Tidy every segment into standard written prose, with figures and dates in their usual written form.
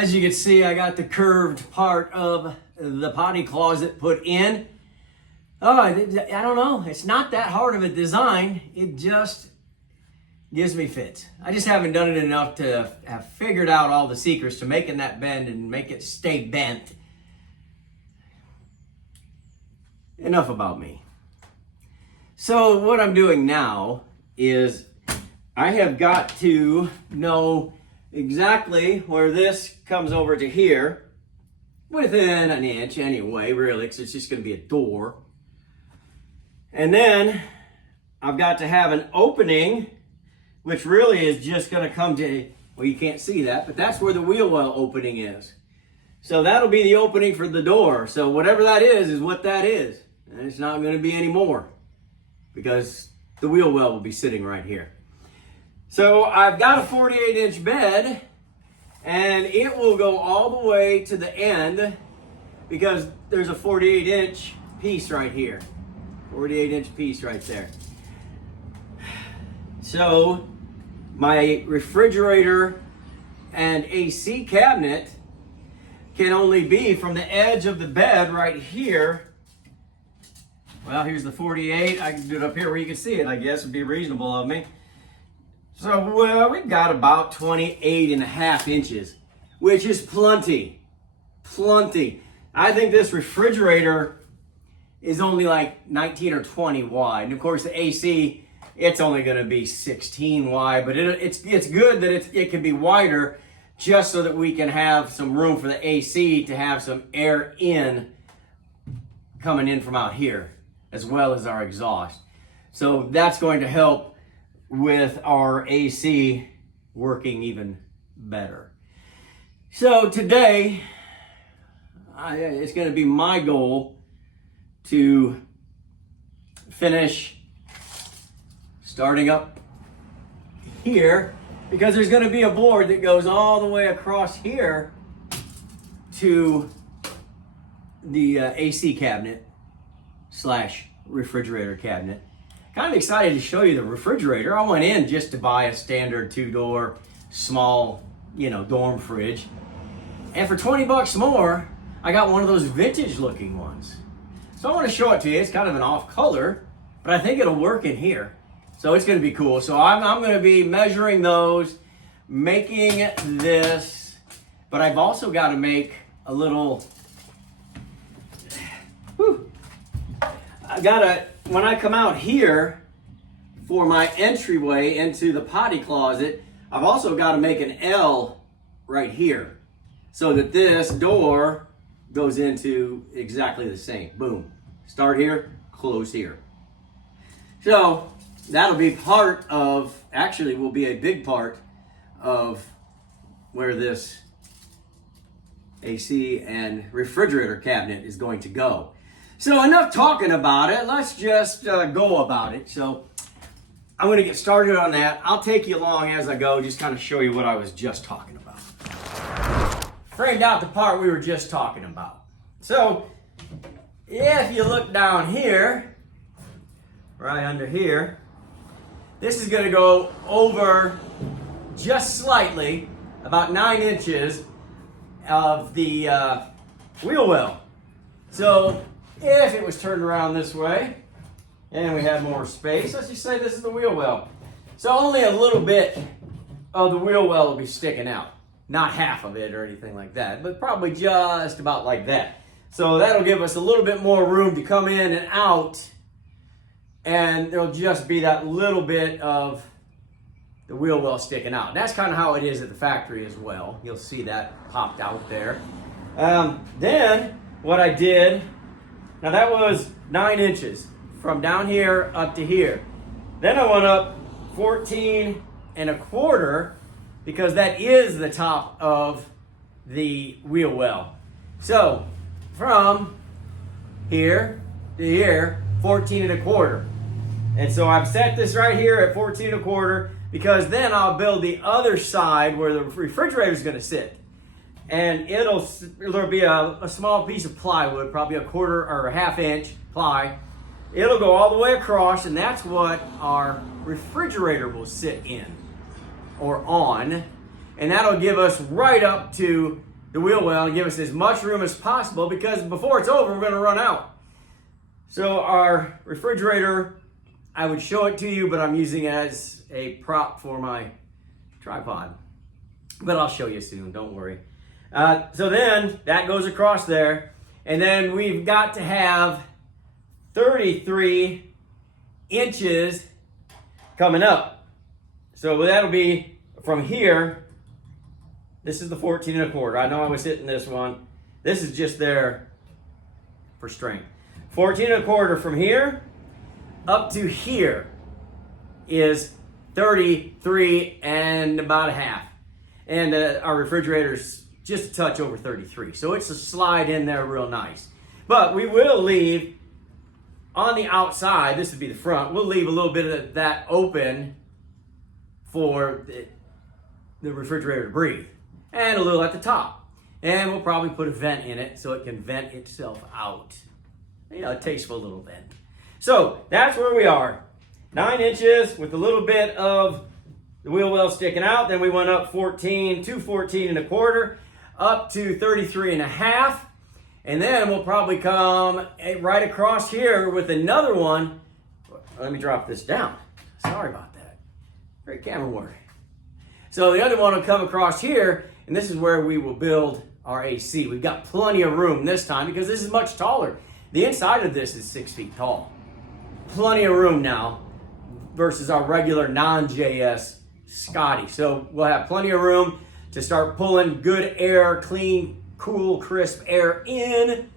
As you can see, I got the curved part of the potty closet put in. Oh, I don't know. It's not that hard of a design. It just gives me fits. I just haven't done it enough to have figured out all the secrets to making that bend and make it stay bent. Enough about me. So what I'm doing now is I have got to know exactly where this comes over to here, within an inch anyway, really, because it's just going to be a door. And then I've got to have an opening, which really is just going to come to, well, you can't see that, but that's where the wheel well opening is. So that'll be the opening for the door. So whatever that is what that is. And it's not going to be any more, because the wheel well will be sitting right here. So I've got a 48-inch bed, and it will go all the way to the end, because there's a 48-inch piece right here. 48-inch piece right there. So my refrigerator and AC cabinet can only be from the edge of the bed right here. Well, here's the 48. I can do it up here where you can see it, I guess. It'd be reasonable of me. So we've got about 28.5 inches, which is plenty. Plenty. I think this refrigerator is only like 19 or 20 wide. And of course the AC, it's only going to be 16 wide, but it's good that it can be wider, just so that we can have some room for the AC to have some air coming in from out here, as well as our exhaust. So that's going to help with our AC working even better. So today, it's going to be my goal to finish starting up here, because there's going to be a board that goes all the way across here to the AC cabinet / refrigerator cabinet. Kind of excited to show you the refrigerator. I went in just to buy a standard 2-door small, dorm fridge. And for 20 bucks more, I got one of those vintage looking ones. So I want to show it to you. It's kind of an off color, but I think it'll work in here. So it's going to be cool. So I'm going to be measuring those, making this, but I've also got to make a little, when I come out here for my entryway into the potty closet, I've also got to make an L right here, so that this door goes into exactly the same. Boom. Start here, close here. So that'll be part of, actually will be a big part of where this AC and refrigerator cabinet is going to go. So enough talking about it. Let's just go about it. So I'm going to get started on that. I'll take you along as I go, just kind of show you what I was just talking about. Framed out the part we were just talking about. So if you look down here, right under here, this is going to go over just slightly, about 9 inches of the wheel well. So if it was turned around this way and we had more space, let's just say this is the wheel well. So only a little bit of the wheel well will be sticking out. Not half of it or anything like that, but probably just about like that. So that'll give us a little bit more room to come in and out, and there'll just be that little bit of the wheel well sticking out. That's kind of how it is at the factory as well. You'll see that popped out there. Then what I did, now that was 9 inches from down here up to here. Then I went up 14.25, because that is the top of the wheel well. So from here to here, 14.25. And so I've set this right here at 14.25, because then I'll build the other side where the refrigerator is going to sit. And there'll be a small piece of plywood, probably a 1/4 or a 1/2 inch ply. It'll go all the way across, and that's what our refrigerator will sit in or on. And that'll give us right up to the wheel well and give us as much room as possible, because before it's over, we're going to run out. So our refrigerator, I would show it to you, but I'm using it as a prop for my tripod. But I'll show you soon, don't worry. So then that goes across there. And then we've got to have 33 inches coming up. So that'll be from here. This is the 14 1/4. I know I was hitting this one. This is just there for strength. 14 1/4 from here up to here is 33 and about a half. And our refrigerator's just a touch over 33. So it's a slide in there real nice. But we will leave on the outside, this would be the front, we'll leave a little bit of that open for the refrigerator to breathe. And a little at the top. And we'll probably put a vent in it so it can vent itself out. You know, a tasteful little vent. So that's where we are. 9 inches with a little bit of the wheel well sticking out. Then we went up 14 to 14 1/4 up to 33 1/2. And then we'll probably come right across here with another one. Let me drop this down. Sorry about that. Great camera work. So the other one will come across here, and this is where we will build our AC. We've got plenty of room this time because this is much taller. The inside of this is 6 feet tall. Plenty of room now versus our regular non-JS Scotty. So we'll have plenty of room to start pulling good air, clean, cool, crisp air in,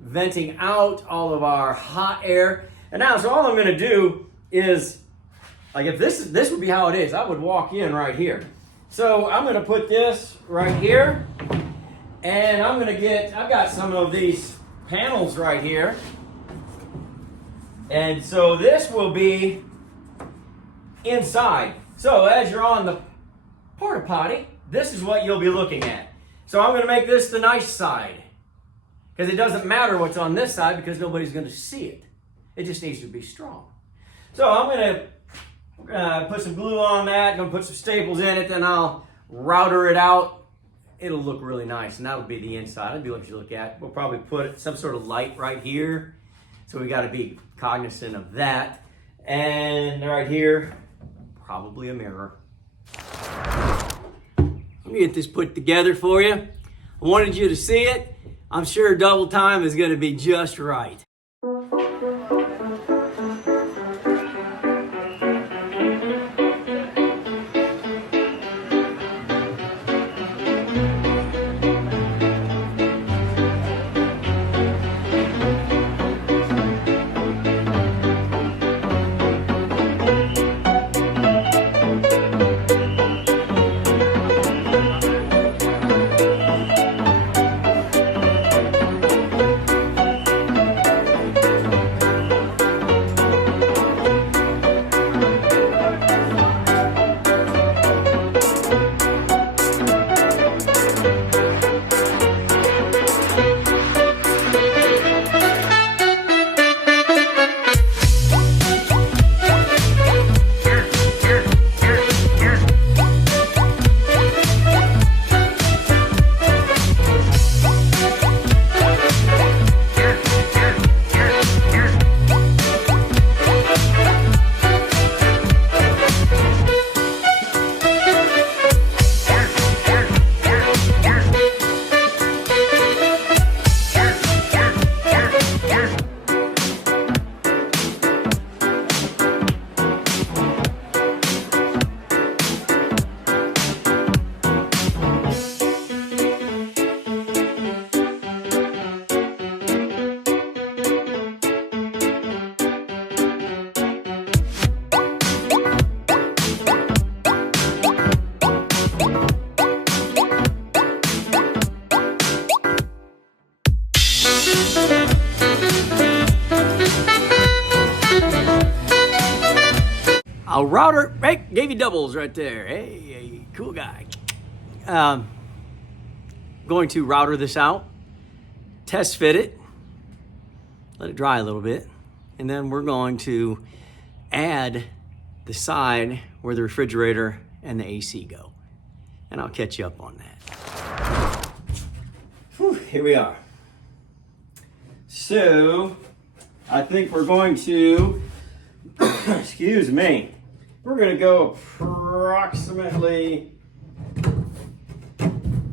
venting out all of our hot air. And now, so all I'm gonna do is, like if this would be how it is, I would walk in right here. So I'm gonna put this right here, and I've got some of these panels right here. And so this will be inside. So as you're on the porta potty, this is what you'll be looking at. So I'm gonna make this the nice side, because it doesn't matter what's on this side because nobody's gonna see it. It just needs to be strong. So I'm gonna put some glue on that, gonna put some staples in it, then I'll router it out. It'll look really nice, and that'll be the inside. That'll be what you look at. We'll probably put some sort of light right here, so we gotta be cognizant of that. And right here, probably a mirror. Let me get this put together for you. I wanted you to see it. I'm sure double time is gonna be just right. I'll router, right, gave you doubles right there. Hey, cool guy. Going to router this out, test fit it, let it dry a little bit, and then we're going to add the side where the refrigerator and the AC go. And I'll catch you up on that. here we are. So, I think we're going to, excuse me, we're going to go approximately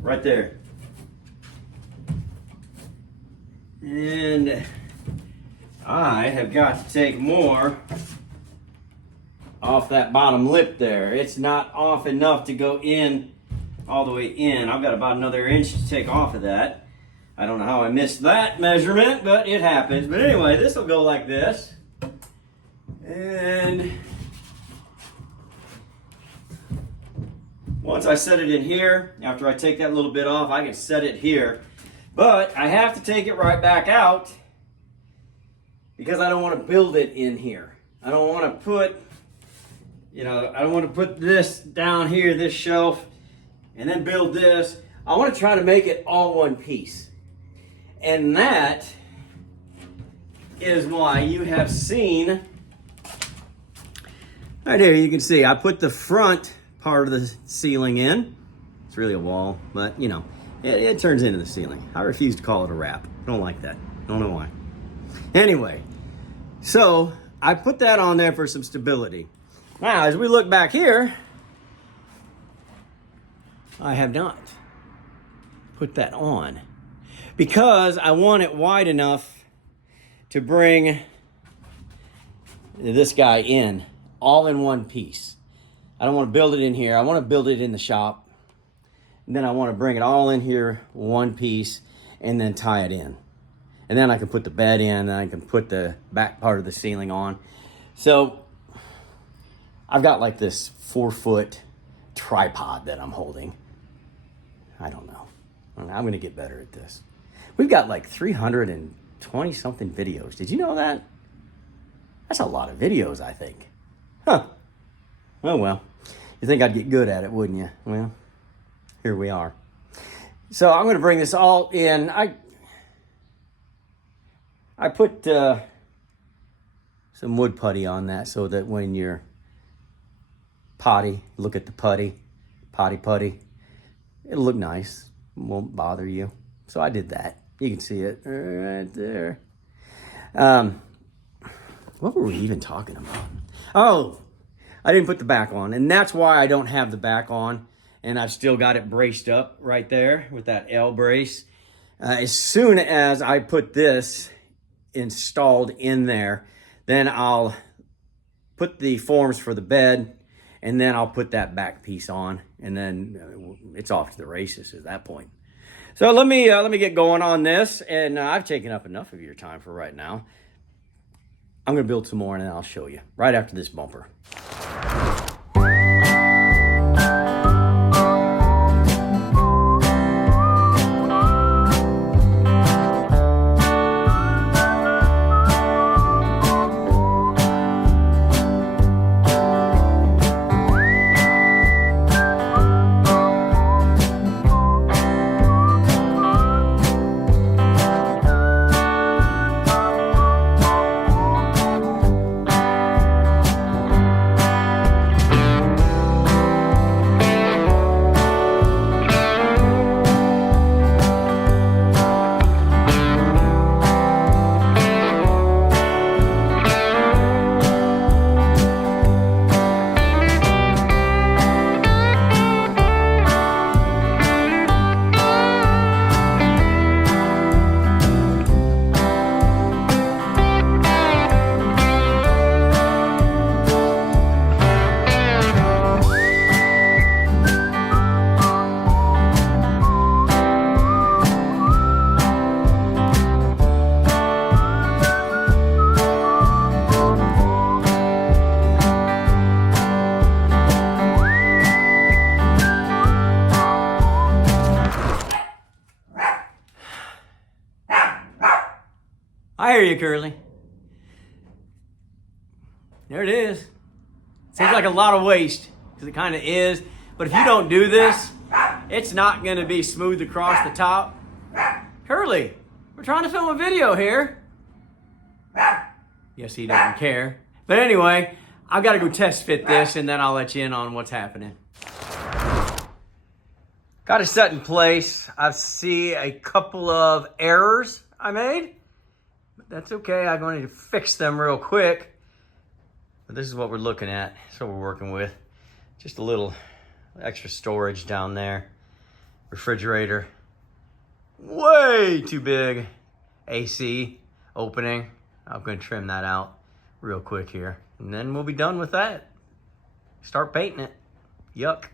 right there. And I have got to take more off that bottom lip there. It's not off enough to go in all the way in. I've got about another inch to take off of that. I don't know how I missed that measurement, but it happens. But anyway, this will go like this. And once I set it in here, after I take that little bit off, I can set it here. But I have to take it right back out because I don't want to build it in here. I don't want to put, I don't want to put this down here, this shelf, and then build this. I want to try to make it all one piece. And that is why you have seen, right here you can see, I put the front part of the ceiling in. It's really a wall, but it turns into the ceiling. I refuse to call it a wrap. I don't like that. I don't know why. Anyway, so I put that on there for some stability. Now, as we look back here, I have not put that on because I want it wide enough to bring this guy in all in one piece. I don't want to build it in here. I want to build it in the shop. And then I want to bring it all in here, one piece, and then tie it in. And then I can put the bed in, and I can put the back part of the ceiling on. So I've got like this 4-foot tripod that I'm holding. I don't know. I'm going to get better at this. We've got like 320 something videos. Did you know that? That's a lot of videos, I think. Huh. Oh, well. You think I'd get good at it, wouldn't you? Well, here we are. So I'm going to bring this all in. I put some wood putty on that so that when you're potty, look at the putty, potty, it'll look nice. It won't bother you. So I did that. You can see it right there. What were we even talking about? Oh, I didn't put the back on. And that's why I don't have the back on. And I've still got it braced up right there with that L brace. As soon as I put this installed in there, then I'll put the forms for the bed, and then I'll put that back piece on, and then it's off to the races at that point. So let me get going on this, and I've taken up enough of your time for right now. I'm going to build some more, and then I'll show you right after this bumper. I hear you, Curly. There it is. Seems like a lot of waste, because it kind of is. But if you don't do this, it's not going to be smooth across the top. Curly, we're trying to film a video here. Yes, he doesn't care. But anyway, I've got to go test fit this, and then I'll let you in on what's happening. Got it set in place. I see a couple of errors I made, but that's okay. I'm going to fix them real quick. But this is what we're looking at. That's what we're working with. Just a little extra storage down there. Refrigerator. Way too big. AC opening. I'm going to trim that out real quick here. And then we'll be done with that. Start painting it. Yuck.